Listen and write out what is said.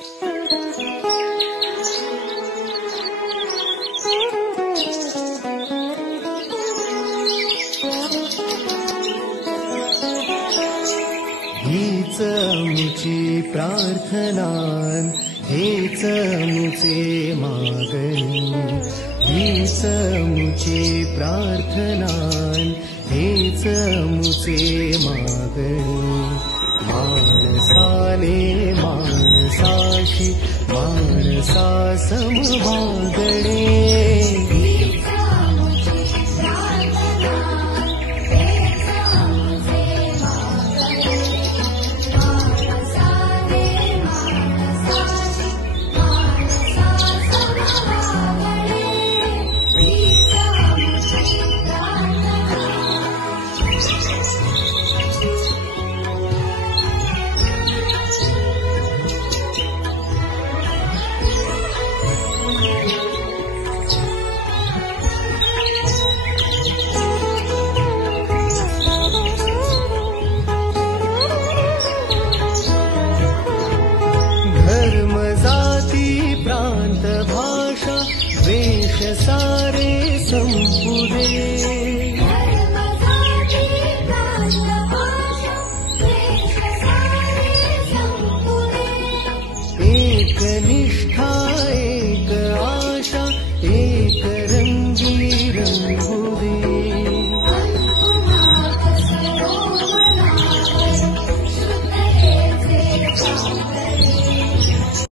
हीच आमची प्रार्थना, हेच आमचे मागणी, हीच आमची प्रार्थना, हेच आमचे मागणी. माणसाने माणसाशी माणसा समभागणे, धर्म जाती प्रांत भाषा द्वेष सा